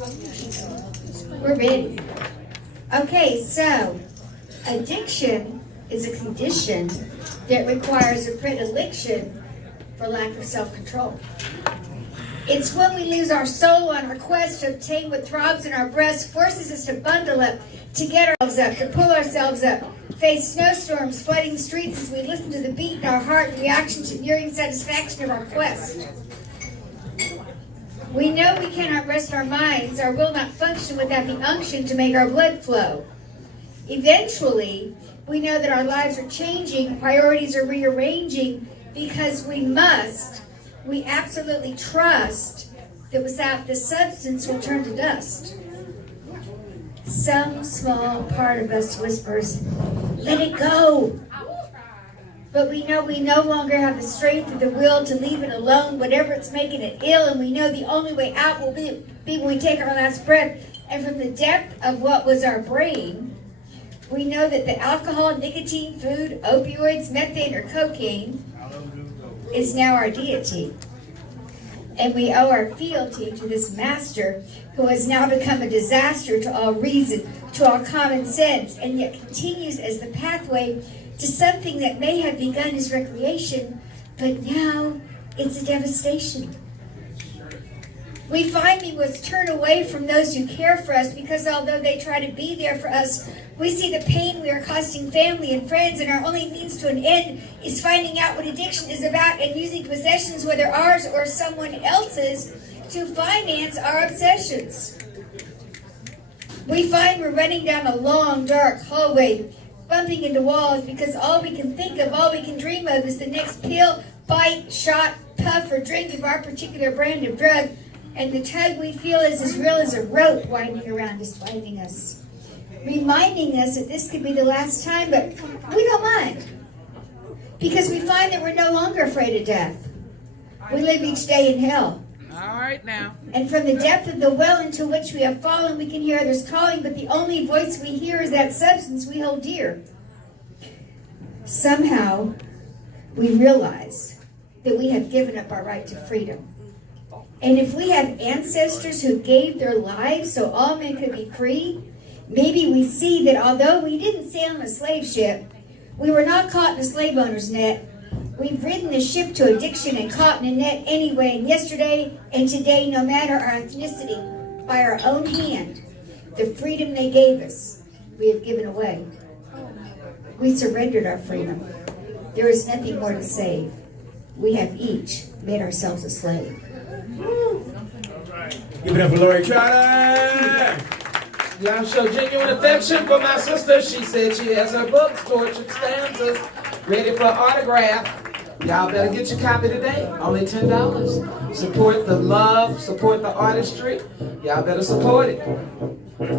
We're ready. Okay, so addiction is a condition that requires a predilection for lack of self-control. It's when we lose our soul on our quest to obtain what throbs in our breasts, forces us to bundle up, to get ourselves up, to pull ourselves up, face snowstorms, flooding streets as we listen to the beat in our heart in reaction to nearing satisfaction of our quest. We know we cannot rest our minds, our will not function without the unction to make our blood flow. Eventually, we know that our lives are changing, priorities are rearranging, because we absolutely trust that without this substance we'll turn to dust. Some small part of us whispers, let it go. But we know we no longer have the strength or the will to leave it alone, whatever it's making it ill, and we know the only way out will be when we take our last breath. And from the depth of what was our brain, we know that the alcohol, nicotine, food, opioids, methane, or cocaine is now our deity. And we owe our fealty to this master who has now become a disaster to all reason, to all common sense, and yet continues as the pathway to something that may have begun as recreation, but now it's a devastation. We find we must turn away from those who care for us because although they try to be there for us, we see the pain we are costing family and friends, and our only means to an end is finding out what addiction is about and using possessions, whether ours or someone else's, to finance our obsessions. We find we're running down a long, dark hallway, bumping into walls because all we can think of, all we can dream of is the next pill, bite, shot, puff, or drink of our particular brand of drug, and the tug we feel is as real as a rope winding around us, binding us, reminding us that this could be the last time, but we don't mind because we find that we're no longer afraid of death. We live each day in hell. All right now. And from the depth of the well into which we have fallen, we can hear others calling, but the only voice we hear is that substance we hold dear. Somehow, we realize that we have given up our right to freedom. And if we have ancestors who gave their lives so all men could be free, maybe we see that although we didn't sail on a slave ship, we were not caught in a slave owner's net. We've ridden the ship to addiction and caught in a net anyway, and yesterday and today, no matter our ethnicity, by our own hand, the freedom they gave us, we have given away. We surrendered our freedom. There is nothing more to save. We have each made ourselves a slave. Give it up for Lori Trotter. Y'all show genuine affection for my sister. She said she has her books, Tortured Stanzas, ready for autograph. Y'all better get your copy today. Only $10. Support the love, support the artistry. Y'all better support it.